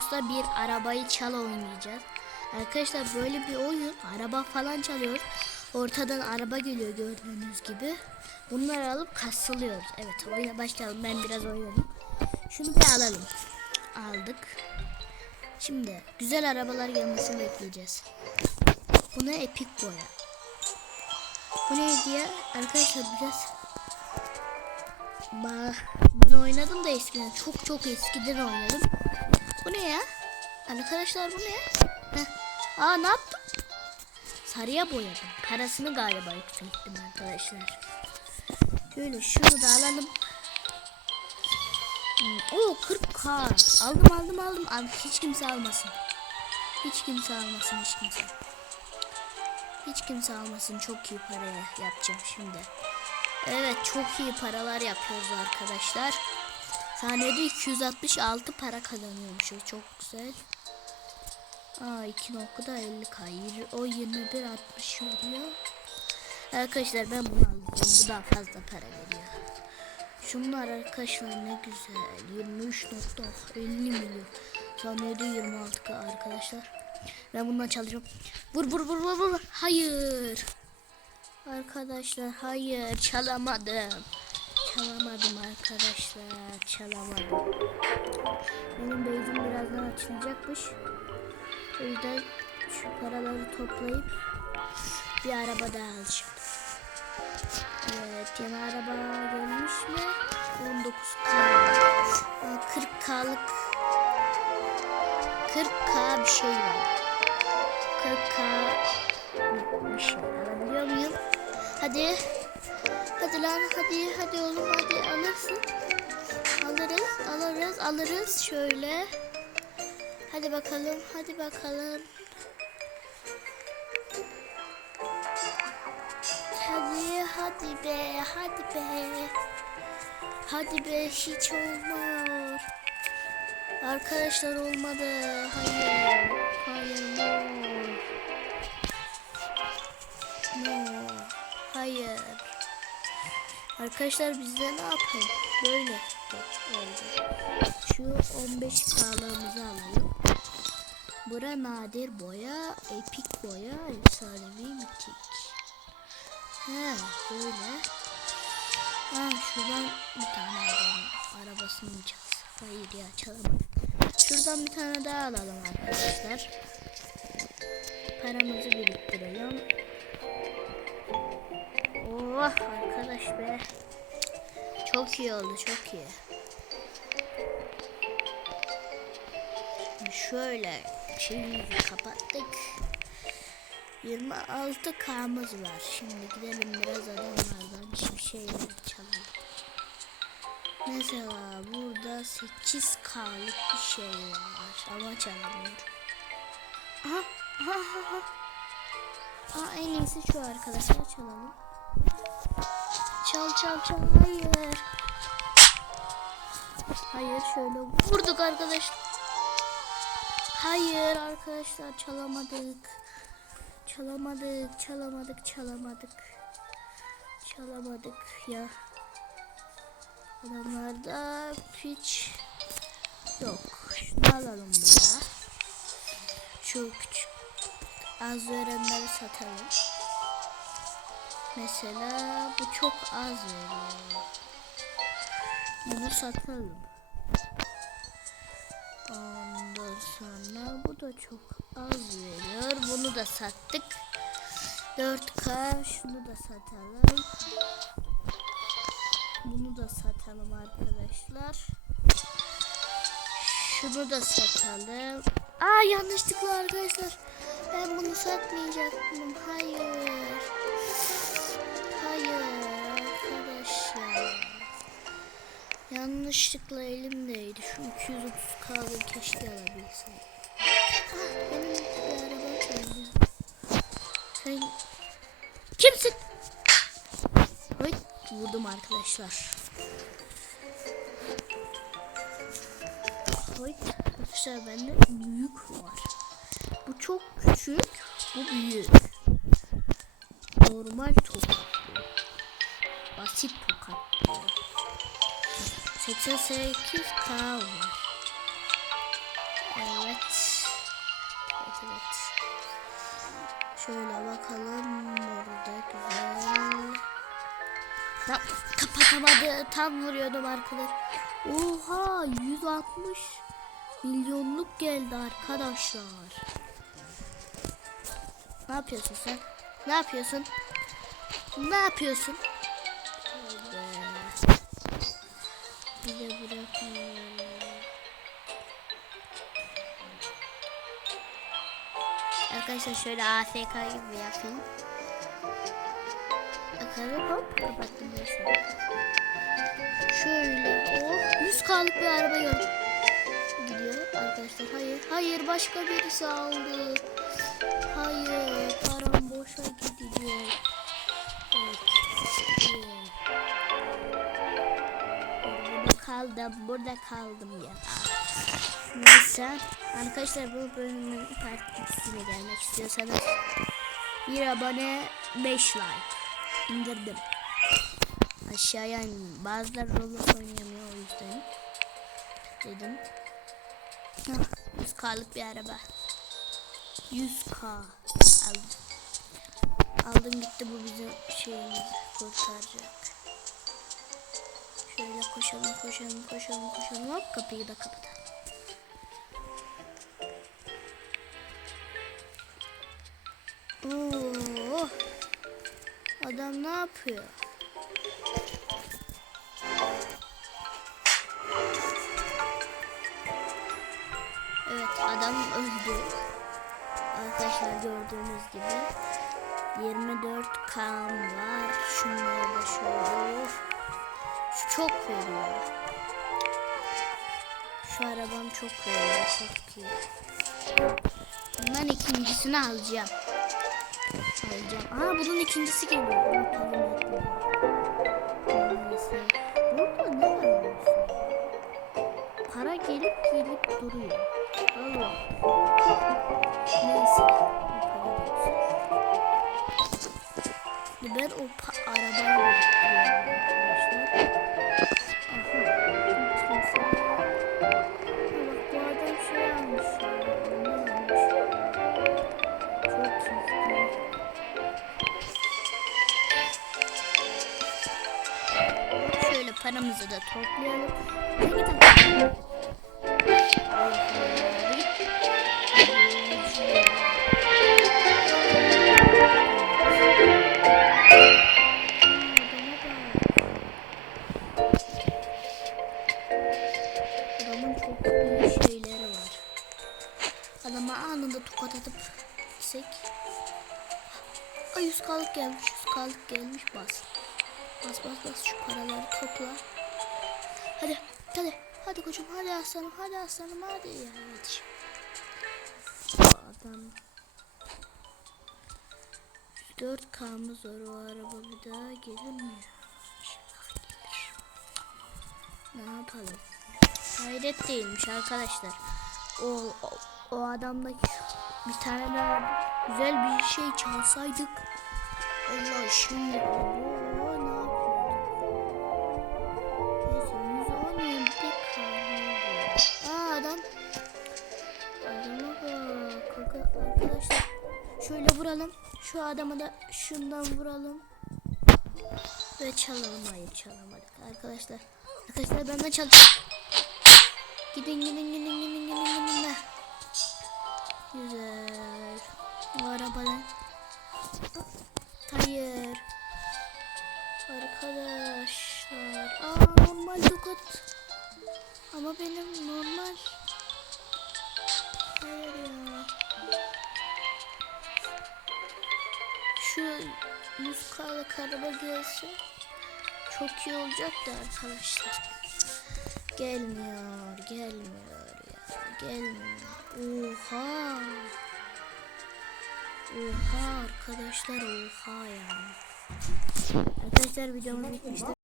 Usta bir arabayı çal oynayacağız. Arkadaşlar böyle bir oyun. Araba falan çalıyoruz. Ortadan araba geliyor gördüğünüz gibi. Bunları alıp kasılıyoruz. Evet oyuna başlayalım. Ben biraz oynadım. Şunu bir alalım. Aldık. Şimdi güzel arabalar gelmesini bekleyeceğiz. Buna epik boya. Bu ne diye arkadaşlar biraz ben oynadım da eskiden çok çok eskiden oynadım. Bu ne ya? Arkadaşlar bu ne ya? Heh. Aa ne yaptım? Sarıya boyadım. Parasını galiba yükselttim arkadaşlar. Şöyle şunu da alalım. Hmm, Oo 40k. Aldım aldım aldım. Al, hiç kimse almasın. Hiç kimse almasın hiç kimse. Hiç kimse almasın. Çok iyi paraya yapacağım şimdi. Evet çok iyi paralar yapıyoruz arkadaşlar. Saniyede 266 para kazanıyormuşuz. Çok güzel. Aa 2.50k. Yir- O 21 60 oluyor. Arkadaşlar ben bunu alacağım. Bu daha fazla para veriyor. Şunlar arkadaşlar ne güzel. 23.50 milyon. Saniyede 26k arkadaşlar. Ben bundan çalacağım. Vur vur vur vur vur. Hayır. Arkadaşlar hayır çalamadım. Çalamadım arkadaşlar. Çalamadım. Benim beyzim birazdan açılacakmış. O yüzden şu paraları toplayıp bir araba daha alacağım. Evet yeni araba gelmiş mi? 19K. Aa, 40K'lık 40K bir şey var. 40K bir şey alabiliyor muyum? Hadi. Hadi lan hadi hadi oğlum hadi alırsın. Alırız alırız alırız şöyle. Hadi bakalım hadi bakalım. Hadi hadi be hadi be. Hadi be hiç olmuyor. Arkadaşlar olmadı. Hayır. Hayır Arkadaşlar biz de ne yapalım? Böyle oldu. Şu 15 kağıtlarımızı alalım. Bura nadir boya, epik boya, efsanevi mitik. He böyle. Ha şuradan bir tane alalım. Arabasını çalsın? Hayır ya çalamadım. Şuradan bir tane daha alalım arkadaşlar. Paramızı biriktirelim. Oh arkadaş be. Çok iyi oldu çok iyi. Şimdi şöyle şeyimizi kapattık. 26 K'mız var. Şimdi gidelim biraz adamlardan bir şeyler çalalım. Mesela burada 8 K'lık bir şey var ama çalamıyorum. Aha, aha, aha, aha. Aa, en iyisi şu arkadaşlar çalalım. Çal çal çal hayır. Hayır şöyle vurduk arkadaşlar. Hayır arkadaşlar çalamadık. Çalamadık, çalamadık, çalamadık. Çalamadık ya. Adamlarda hiç yok. Şunu alalım ya. Şu küçük az verenleri satalım. Mesela bu çok az veriyor. Bunu satalım. Ondan sonra bu da çok az veriyor. Bunu da sattık. 4K şunu da satalım. Bunu da satalım arkadaşlar. Şunu da satalım. Aa yanlışlıkla arkadaşlar. Ben bunu satmayacaktım. Hayır. Yanlışlıkla elimdeydi. Şu 230 k'lığı keşke alabilsem. Ah, benim bir araba çaldı. Sen kimsin? Hayır, vurdum arkadaşlar. Hayır, arkadaşlar bende büyük var. Bu çok küçük, bu büyük. 88k var. Ee, evet. Şöyle bakalım. Burada güzel. Ya, kapatamadı. Tam vuruyordum arkadaş. Oha 160 milyonluk geldi arkadaşlar. Ne yapıyorsun sen? Ne yapıyorsun? Ne yapıyorsun? Arkadaşlar şöyle AFK gibi yapayım. Bakalım hop kapattım mesela. Şöyle oh 100 kalık bir araba gördüm. Gidiyor arkadaşlar hayır hayır başka birisi aldı. Hayır param boşa gidecek. Evet. gidiyor. Burada kaldım burada kaldım ya. Neyse arkadaşlar bu bölümün part 2'sine gelmek istiyorsanız bir abone 5 like indirdim. Aşağıya in. Bazıları Roblox oynayamıyor o yüzden dedim. Hah, 100k'lık bir araba. 100k aldım. Aldım gitti bu bizim şeyimizi kurtaracak. Şöyle koşalım koşalım koşalım koşalım hop kapıyı da kapatalım. Oo, adam ne yapıyor? Evet adam öldü. Arkadaşlar gördüğünüz gibi 24 kan var. Şunları da şöyle. Şu çok veriyor. Şu arabam çok veriyor. Çok iyi. Bundan ikincisini alacağım. Alacağım. Aa bunun ikincisi geliyor. Unutalım. Burada ne var? Para gelip gelip duruyor. Allah. Neyse. Ben o arabayı Paramızı da toplayalım. Adamın çok iyi şeyleri var. Adama anında tokat atıp gitsek. Ay 100 kalık gelmiş, 100 kalık gelmiş bas. Bas bas bas şu paraları topla. Hadi hadi hadi koçum hadi aslanım hadi aslanım hadi ya. Bu adam 4 kamız var o araba bir daha gelir mi? Ne yapalım? Hayret değilmiş arkadaşlar. O, o, o adamdaki bir tane daha güzel bir şey çalsaydık. Allah şimdi Arkadaşlar şöyle vuralım. Şu adamı da şundan vuralım. Ve çalalım. Hayır çalamadık arkadaşlar. Arkadaşlar ben de çalacağım. Gidin gidin gidin gidin gidin gidin de. Güzel. Bu arabadan. Hayır. Arkadaşlar. Aa normal tokat. Ama benim normal. Hayır ya. Şu 100 kalık araba gelse çok iyi olacak da arkadaşlar. Gelmiyor, gelmiyor ya, gelmiyor. Oha. Oha arkadaşlar, oha ya. Arkadaşlar videomuz bitmiştir.